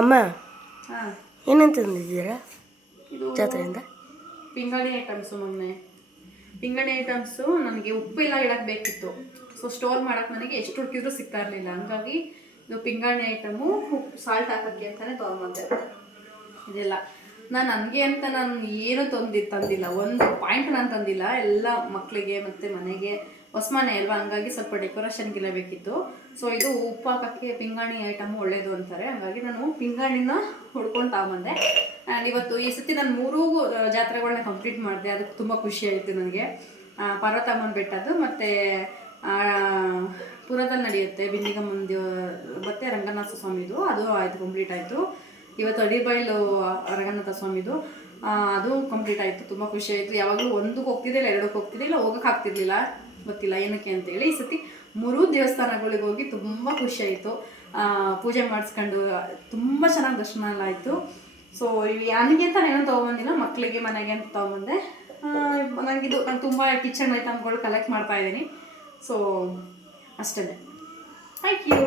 ಅಮ್ಮ ಹಾಂ ಏನಂತ ತಂದಿದ್ದೀರಾ ಇದು ಜಾತ್ರೆಯಿಂದ? ಪಿಂಗಾಣಿ ಐಟಮ್ಸು ಮೊನ್ನೆ. ಪಿಂಗಾಣಿ ಐಟಮ್ಸು ನನಗೆ ಉಪ್ಪು ಎಲ್ಲ ಇಡಕ್ಕೆ ಬೇಕಿತ್ತು. ಸೊ ಸ್ಟೋರ್ ಮಾಡೋಕ್ಕೆ ನನಗೆ ಎಷ್ಟು ಹುಡುಕಿದ್ರು ಸಿಗ್ತಾ ಇರಲಿಲ್ಲ. ಹಂಗಾಗಿ ಇದು ಪಿಂಗಾಣಿ ಐಟಮು ಉಪ್ಪು ಸಾಲ್ಟ್ ಹಾಕೋಕ್ಕೆ ಅಂತಲೇ ತೊಗೊಂಬಂದೆ. ಇದೆಲ್ಲ ನನಗೆ ಅಂತ ನಾನು ಏನೂ ತಂದಿಲ್ಲ, ಒಂದು ಪಾಯಿಂಟ್ ನಾನು ತಂದಿಲ್ಲ. ಎಲ್ಲ ಮಕ್ಕಳಿಗೆ ಮತ್ತು ಮನೆಗೆ ಹೊಸ್ಮನೆ ಅಲ್ವಾ, ಹಂಗಾಗಿ ಸ್ವಲ್ಪ ಡೆಕೋರೇಷನ್ಗೆಲ್ಲ ಬೇಕಿತ್ತು. ಸೊ ಇದು ಉಪ್ಪು ಹಾಕೋಕ್ಕೆ ಪಿಂಗಾಣಿ ಐಟಮು ಒಳ್ಳೇದು ಅಂತಾರೆ. ಹಾಗಾಗಿ ನಾನು ಪಿಂಗಾಣಿನ ಹುಡ್ಕೊಂಡು ತಗೊಂಬಂದೆ. ಆ್ಯಂಡ್ ಇವತ್ತು ಈ ಸತಿ ನಾನು 3 ಜಾತ್ರೆಗಳನ್ನ ಕಂಪ್ಲೀಟ್ ಮಾಡಿದೆ. ಅದಕ್ಕೆ ತುಂಬ ಖುಷಿ ಆಯಿತು ನನಗೆ. ಪರ್ವತಮ್ಮನ ಬೆಟ್ಟದ್ದು ಮತ್ತು ಪುರದಲ್ಲಿ ನಡೆಯುತ್ತೆ ಬಿಂದಿಗಮ್ಮಂದು ಮತ್ತು ರಂಗನಾಥ ಸ್ವಾಮಿದು, ಅದು ಆಯಿತು, ಕಂಪ್ಲೀಟ್ ಆಯಿತು. ಇವತ್ತು ಅಡಿಬೈಲು ರಂಗನಾಥ ಸ್ವಾಮಿದು ಅದು ಕಂಪ್ಲೀಟ್ ಆಯಿತು. ತುಂಬ ಖುಷಿ ಆಯಿತು. ಯಾವಾಗಲೂ 1ಕ್ಕೆ ಹೋಗ್ತಿದ್ದಿಲ್ಲ, 2ಕ್ಕೆ ಹೋಗ್ತಿದ್ದಿಲ್ಲ, ಹೋಗೋಕೆ ಆಗ್ತಿರ್ಲಿಲ್ಲ, ಗೊತ್ತಿಲ್ಲ ಏನಕ್ಕೆ ಅಂತೇಳಿ. ಈ ಸತಿ 3 ದೇವಸ್ಥಾನಗಳಿಗೆ ಹೋಗಿ ತುಂಬ ಖುಷಿ ಆಯಿತು. ಪೂಜೆ ಮಾಡಿಸ್ಕೊಂಡು ತುಂಬ ಚೆನ್ನಾಗಿ ದರ್ಶನ ಎಲ್ಲ ಆಯಿತು. ಸೊ ನನಗೆ ಅಂತ ಏನೋ ತೊಗೊಂಬಂದಿಲ್ಲ, ಮಕ್ಕಳಿಗೆ ಮನೆಗೆ ಅಂತ ತೊಗೊಂಬಂದೆ. ನಾನು ತುಂಬ ಕಿಚನ್ ಐಟಮ್ಗಳು ಕಲೆಕ್ಟ್ ಮಾಡ್ತಾಯಿದ್ದೀನಿ. ಸೊ ಅಷ್ಟೇ. Thank you.